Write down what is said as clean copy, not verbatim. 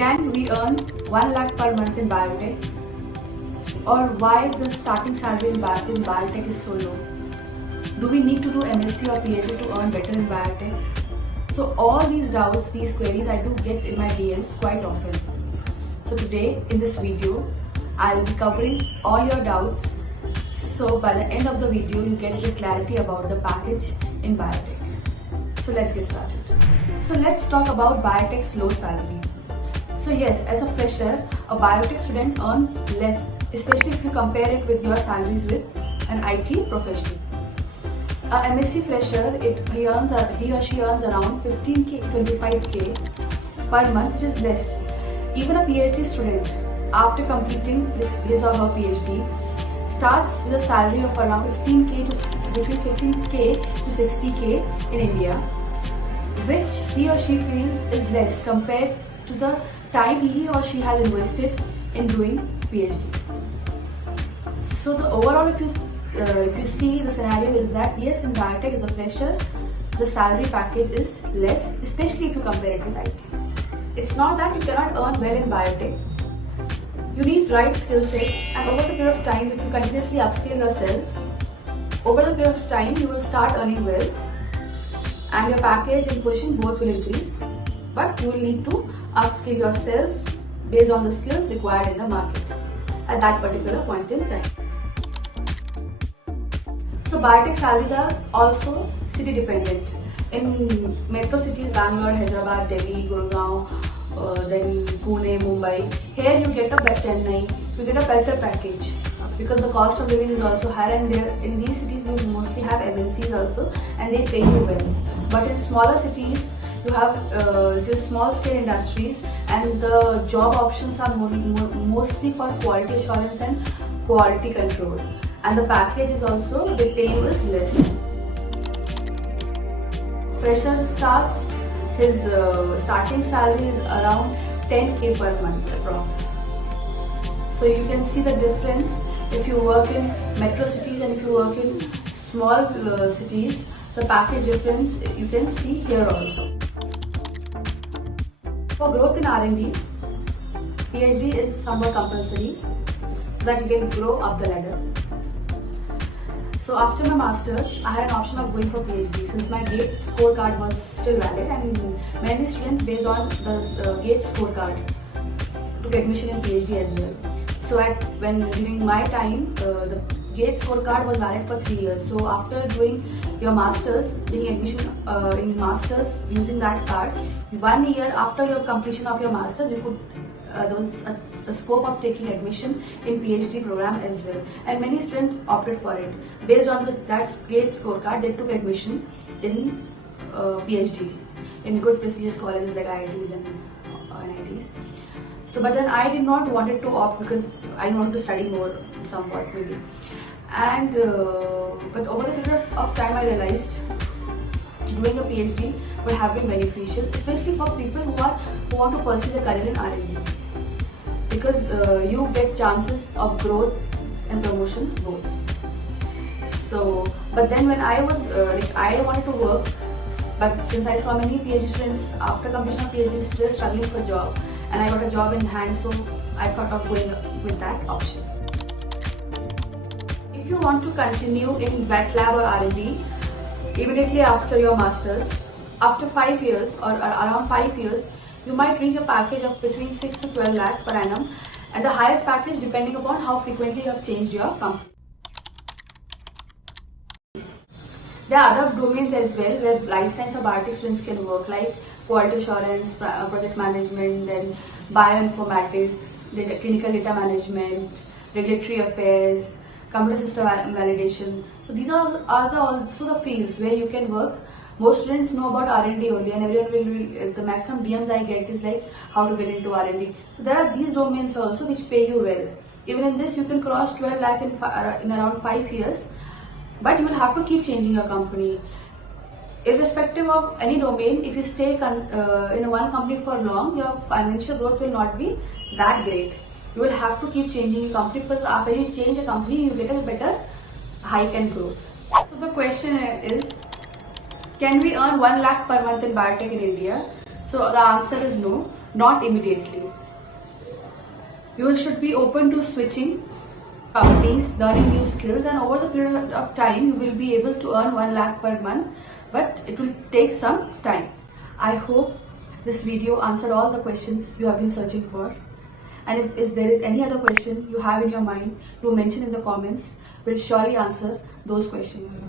Can we earn 1 lakh per month in biotech? Or why the starting salary in biotech is so low? Do we need to do MSc or PhD to earn better in biotech? So all these doubts, these queries I do get in my DMs quite often. So today in this video, I'll be covering all your doubts. So by the end of the video, you get a clarity about the package in biotech. So let's get started. So let's talk about biotech's low salary. So yes, as a fresher, a biotech student earns less, especially if you compare it with your salaries with an IT professional. A MSc fresher, he or she earns around 15k, 25k per month, which is less. Even a PhD student, after completing his or her PhD, starts with a salary of around between 15k to 60k in India, which he or she feels is less compared to the time he or she has invested in doing PhD. So the overall, if you see, the scenario is that yes, in biotech as a fresher, the salary package is less, especially if you compare it with IT. It's not that you cannot earn well in biotech. You need right skill set, and over the period of time, if you continuously upskill yourselves, over the period of time you will start earning well, and your package and position both will increase. But you will need to upskill yourselves based on the skills required in the market at that particular point in time. So biotech salaries are also city dependent. In metro cities, Bangalore, Hyderabad, Delhi, Gurgaon, then Pune, Mumbai, here you get a better Chennai, you get a better package because the cost of living is also higher, and there in these cities you mostly have MNCs also, and they pay you well. But in smaller cities, you have just small scale industries, and the job options are mostly for quality assurance and quality control, and the package is also, they pay you is less. Fresher starts, his starting salary is around 10k per month approx. So you can see the difference if you work in metro cities and if you work in small cities, the package difference you can see here also. For growth in R&D, PhD is somewhat compulsory so that you can grow up the ladder. So after my masters, I had an option of going for PhD since my GATE scorecard was still valid, and many students based on the GATE scorecard took admission in PhD as well. So during my time, the GATE scorecard was valid for 3 years. So after doing your masters, taking admission in masters using that card, 1 year after your completion of your masters, you could there was a scope of taking admission in PhD program as well, and many students opted for it. Based on that GATE scorecard, they took admission in PhD in good prestigious colleges like IITs and NITs. So, but then I did not wanted to opt because I wanted to study more somewhat maybe. And but over the period of time, I realized doing a PhD would have been beneficial, especially for people who want to pursue a career in R&D, because you get chances of growth and promotions both. So, but then when I was I wanted to work, but since I saw many PhD students after completion of PhD still struggling for a job, and I got a job in hand, so I thought of going with that option. If you want to continue in wet lab or R&D immediately after your masters, after 5 years or around 5 years, you might reach a package of between 6 to 12 lakhs per annum, and the highest package depending upon how frequently you have changed your company. There are other domains as well where life science or biotech students can work, like quality assurance, project management, then bioinformatics, clinical data management, regulatory affairs, computer system validation. So these are also the fields where you can work. Most students know about R&D only, and everyone will the maximum DMs I get is like how to get into R&D. So there are these domains also which pay you well. Even in this, you can cross 12 lakh in around 5 years, but you will have to keep changing your company. Irrespective of any domain, if you stay in one company for long, your financial growth will not be that great. You will have to keep changing your company, because after you change a company, you get a better hike and growth. So the question is, can we earn 1 lakh per month in biotech in India? So the answer is no, not immediately. You should be open to switching companies, learning new skills, and over the period of time you will be able to earn 1 lakh per month, but it will take some time. I hope this video answered all the questions you have been searching for. And if there is any other question you have in your mind, do mention in the comments. We'll surely answer those questions.